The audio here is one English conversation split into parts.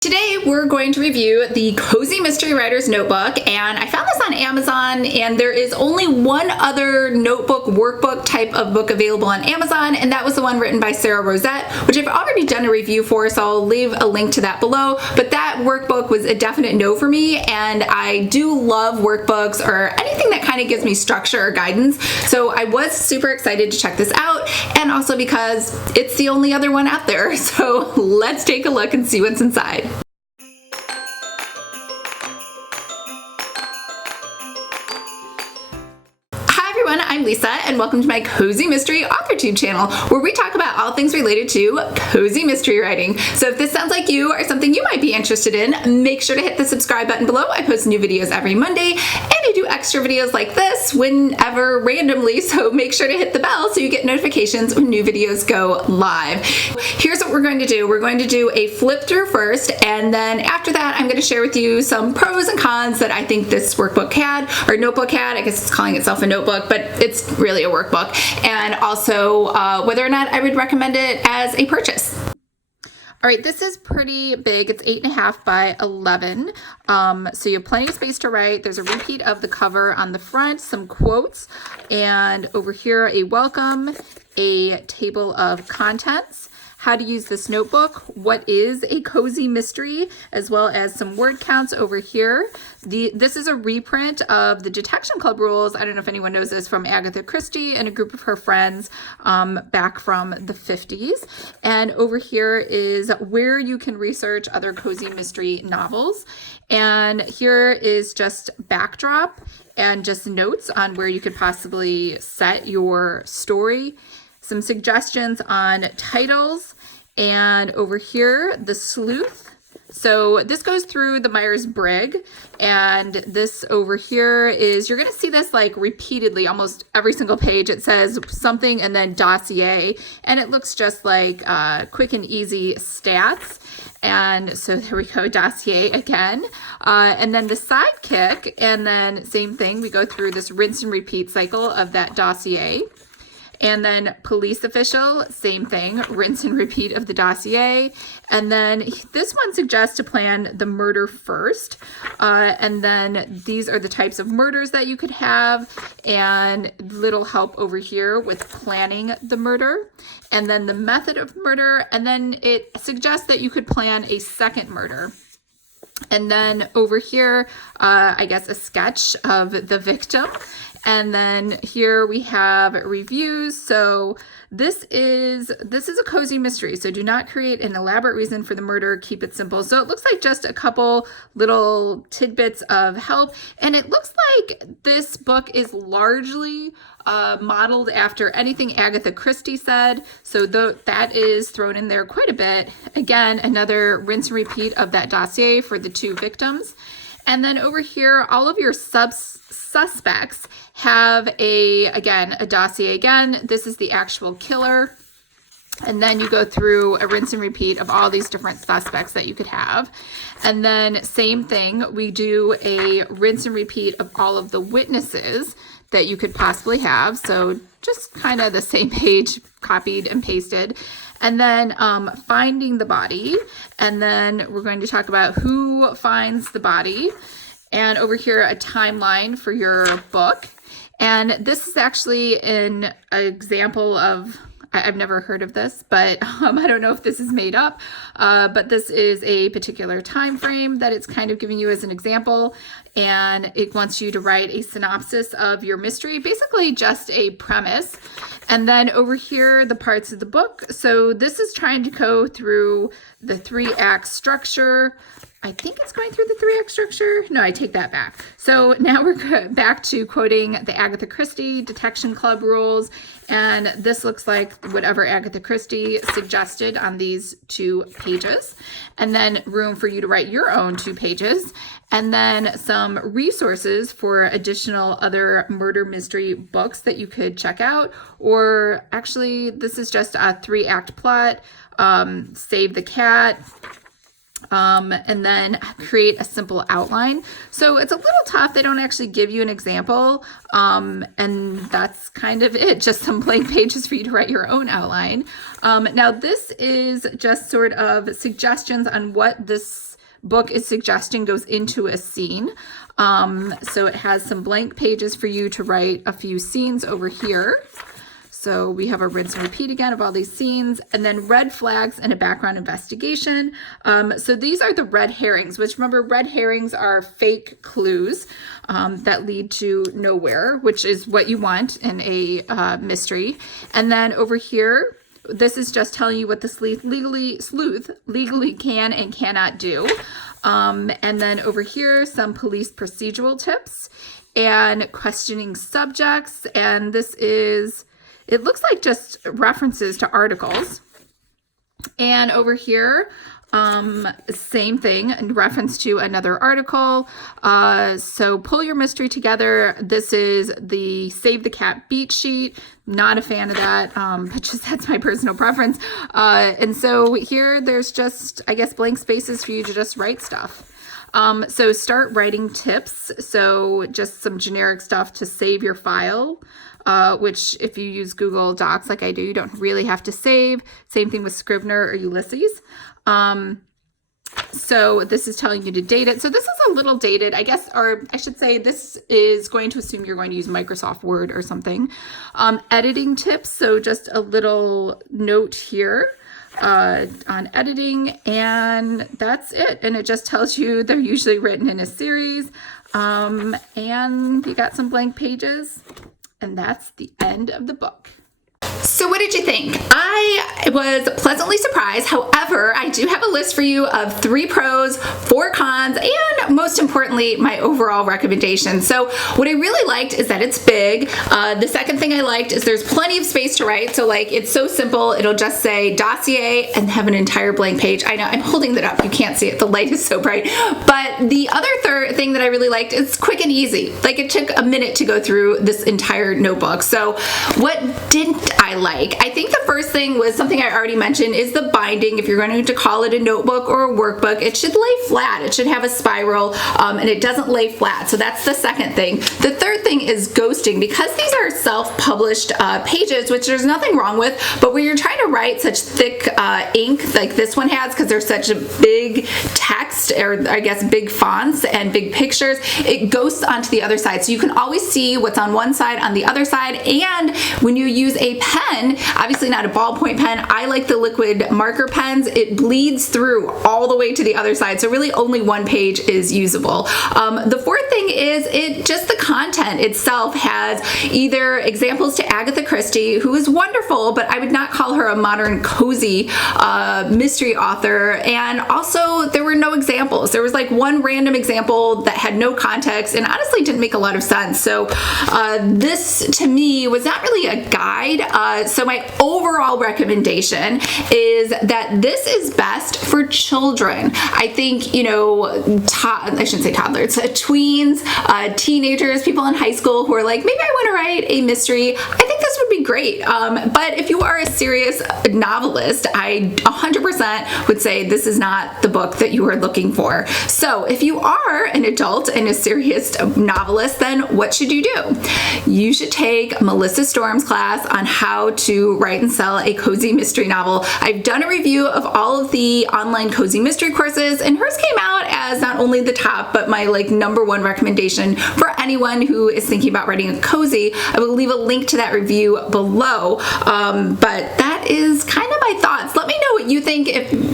Today we're going to review the Cozy Mystery Writer's Notebook, and I found this on Amazon, and there is only one other notebook workbook type of book available on Amazon, and that was the one written by Sarah Rosette, which I've already done a review for, so I'll leave a link to that below. But that workbook was a definite no for me, and I do love workbooks or anything that kind of gives me structure or guidance, so I was super excited to check this out, and also because it's the only other one out there. So let's take a look and see what's inside. I'm Lisa, and welcome to my Cozy Mystery AuthorTube channel, where we talk about all things related to cozy mystery writing. So if this sounds like you or something you might be interested in, make sure to hit the subscribe button below. I post new videos every Monday, and I do extra videos like this whenever randomly, so make sure to hit the bell so you get notifications when new videos go live. Here's what we're going to do. We're going to do a flip through first, and then after that, I'm going to share with you some pros and cons that I think this workbook had, or notebook had. I guess it's calling itself a notebook, but it's really a workbook, and also whether or not I would recommend it as a purchase. All right, this is pretty big. It's 8.5 by 11. So you have plenty of space to write. There's a repeat of the cover on the front, some quotes, and over here a welcome, a table of contents, how to use this notebook, what is a cozy mystery, as well as some word counts over here. This is a reprint of the Detection Club rules. I don't know if anyone knows this, from Agatha Christie and a group of her friends back from the 50s. And over here is where you can research other cozy mystery novels. And here is just backdrop and just notes on where you could possibly set your story. Some suggestions on titles, and over here, the sleuth. So this goes through the Myers-Briggs, and this over here is, you're going to see this like repeatedly, almost every single page. It says something and then dossier, and it looks just like quick and easy stats. And so there we go, dossier again. And then the sidekick, and then same thing. We go through this rinse and repeat cycle of that dossier. And then police official, same thing, rinse and repeat of the dossier. And then this one suggests to plan the murder first. And then these are the types of murders that you could have, and little help over here with planning the murder. And then the method of murder, and then it suggests that you could plan a second murder. And then over here, I guess a sketch of the victim. And then here we have reviews. So this is a cozy mystery. So do not create an elaborate reason for the murder. Keep it simple. So it looks like just a couple little tidbits of help. And it looks like this book is largely modeled after anything Agatha Christie said. So that is thrown in there quite a bit. Again, another rinse and repeat of that dossier for the two victims. And then over here, all of your suspects have a dossier again. This is the actual killer. And then you go through a rinse and repeat of all these different suspects that you could have. And then same thing, we do a rinse and repeat of all of the witnesses that you could possibly have. So just kind of the same page, copied and pasted. And then finding the body. And then we're going to talk about who finds the body. And over here, a timeline for your book. And this is actually an example of, I've never heard of this, but I don't know if this is made up, but this is a particular time frame that it's kind of giving you as an example, and it wants you to write a synopsis of your mystery, basically just a premise. And then over here, the parts of the book. So this is trying to go through the 3-act structure. I think it's going through the 3-act structure. No, I take that back. So now we're back to quoting the Agatha Christie Detection Club rules. And this looks like whatever Agatha Christie suggested on these 2 pages. And then room for you to write your own 2 pages. And then some resources for additional other murder mystery books that you could check out. Or actually, this is just a 3-act plot. Save the cat. And then create a simple outline. So it's a little tough. They don't actually give you an example. And that's kind of it, just some blank pages for you to write your own outline. Now this is just sort of suggestions on what this book is suggesting goes into a scene. So it has some blank pages for you to write a few scenes over here. So we have a rinse and repeat again of all these scenes, and then red flags and a background investigation. So these are the red herrings, which remember, red herrings are fake clues that lead to nowhere, which is what you want in a mystery. And then over here, this is just telling you what the sleuth legally can and cannot do. And then over here, some police procedural tips and questioning subjects. And this is, it looks like just references to articles. And over here, same thing, in reference to another article. So pull your mystery together. This is the Save the Cat beat sheet. Not a fan of that, but just that's my personal preference. And so here there's just, I guess, blank spaces for you to just write stuff. So start writing tips. So just some generic stuff to save your file. Which if you use Google Docs like I do, you don't really have to save. Same thing with Scrivener or Ulysses. So this is telling you to date it. So this is a little dated, I guess, or I should say this is going to assume you're going to use Microsoft Word or something. Editing tips. So just a little note here on editing, and that's it. And it just tells you they're usually written in a series. And you got some blank pages. And that's the end of the book. So what did you think? I was pleasantly surprised. However, I do have a list for you of 3 pros, 4 cons, and most importantly, my overall recommendation. So what I really liked is that it's big. The second thing I liked is there's plenty of space to write. So like, it's so simple. It'll just say dossier and have an entire blank page. I know I'm holding that up. You can't see it. The light is so bright. But the other third thing that I really liked is quick and easy. Like, it took a minute to go through this entire notebook. So what didn't I like? I think the first thing was something I already mentioned is the binding. If you're going to call it a notebook or a workbook, it should lay flat. It should have a spiral, and it doesn't lay flat. So that's the second thing. The third thing is ghosting. Because these are self-published pages, which there's nothing wrong with, but when you're trying to write such thick ink like this one has, because there's such a big text, or I guess big fonts and big pictures, it ghosts onto the other side. So you can always see what's on one side on the other side. And when you use a pen, obviously not a ballpoint pen, I like the liquid marker pens, it bleeds through all the way to the other side. So really only one page is usable. The fourth thing is the content itself has either examples to Agatha Christie, who is wonderful, but I would not call her a modern cozy mystery author. And also there were no examples. There was like one random example that had no context and honestly didn't make a lot of sense. So this to me was not really a guide. So my overall recommendation is that this is best for children. I think, you know, I shouldn't say toddlers, tweens, teenagers, people in high school who are like, maybe I want to write a mystery. I think this would be great. But if you are a serious novelist, I 100% would say this is not the book that you are looking for. So if you are an adult and a serious novelist, then what should you do? You should take Melissa Storm's class on how to write and sell a cozy mystery novel. I've done a review of all of the online cozy mystery courses, and hers came out as not only the top, but my like #1 recommendation for anyone who is thinking about writing a cozy. I will leave a link to that review below. But that is kind of my thoughts. Let me know what you think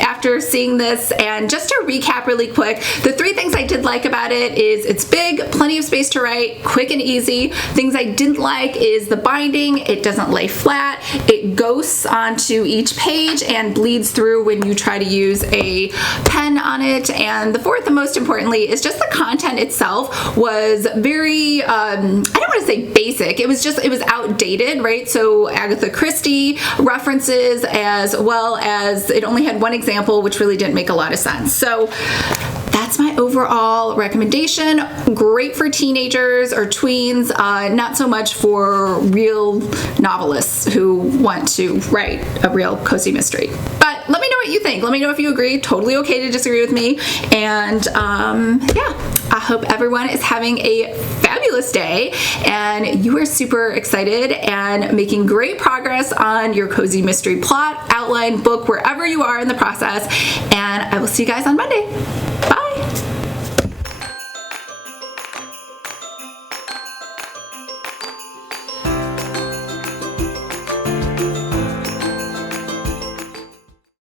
after seeing this. And just to recap really quick, the 3 things I did like about it is it's big, plenty of space to write, quick and easy. Things I didn't like is the binding. It doesn't lay flat. It ghosts onto each page and bleeds through when you try to use a pen on it. And the fourth and most importantly is just the content itself was very, I don't want to say basic. It was outdated, right? So Agatha Christie references, as well as it only had one example, which really didn't make a lot of sense. So that's my overall recommendation. Great for teenagers or tweens, not so much for real novelists who want to write a real cozy mystery. But let me know what you think. Let me know if you agree. Totally okay to disagree with me. And yeah, I hope everyone is having a fabulous day and you are super excited and making great progress on your cozy mystery plot, outline, book, wherever you are in the process. And I will see you guys on Monday.